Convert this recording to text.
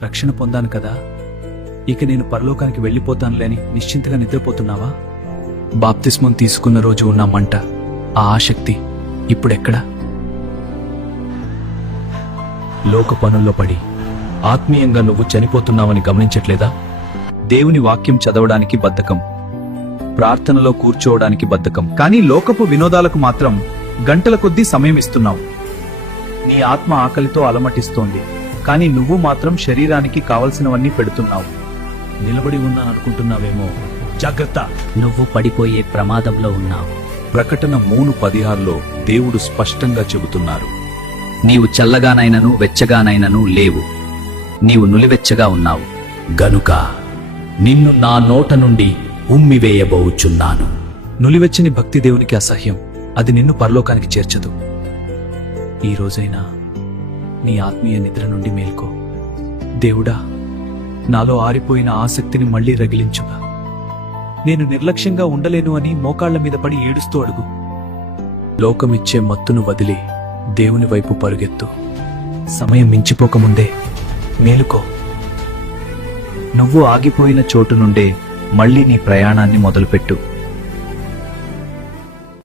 రక్షణ పొందాను కదా, ఇక నేను పరలోకానికి వెళ్ళిపోతానులే అని నిశ్చింతగా నిద్రపోతున్నావా? బాప్తిస్మం తీసుకున్న రోజు ఉన్న మంట, ఆ ఆసక్తి ఇప్పుడెక్కడా? లోక పనుల్లో పడి ఆత్మీయంగా నువ్వు చనిపోతున్నావని గమనించట్లేదా? దేవుని వాక్యం చదవడానికి బద్ధకం, ప్రార్థనలో కూర్చోవడానికి బద్ధకం, కానీ లోకపు వినోదాలకు మాత్రం గంటల కొద్దీ సమయం ఇస్తున్నావు. నీ ఆత్మ ఆకలితో అలమటిస్తోంది, కానీ నువ్వు మాత్రం శరీరానికి కావలసినవన్నీ పెడుతున్నావు. నిలబడి ఉన్నాననుకుంటున్నావేమో, జాగ్రత్త, నువ్వు పడిపోయే ప్రమాదంలో ఉన్నావు. ప్రకటన 3:16లో దేవుడు స్పష్టంగా చెబుతున్నారు, నీవు చల్లగానైనను వెచ్చగానైనను లేవు, నీవు నులివెచ్చగా ఉన్నావు గనుక నిన్ను నా నోట నుండి ఉమ్మివేయబోచున్నాను. నులివెచ్చని భక్తి దేవునికి అసహ్యం, అది నిన్ను పరలోకానికి చేర్చదు. ఈ రోజైనా నీ ఆత్మీయ నిద్ర నుండి మేల్కో. దేవుడా, నాలో ఆరిపోయిన ఆసక్తిని మళ్లీ రగిలించుగా. నేను నిర్లక్ష్యంగా ఉండలేను అని మోకాళ్ల మీద పడి ఏడుస్తూ అడుగు. లోకమిచ్చే మత్తును వదిలి దేవుని వైపు పరుగెత్తు. సమయం మించిపోకముందే మేలుకో. నువ్వు ఆగిపోయిన చోటు నుండే మళ్లీ నీ ప్రయాణాన్ని మొదలుపెట్టు.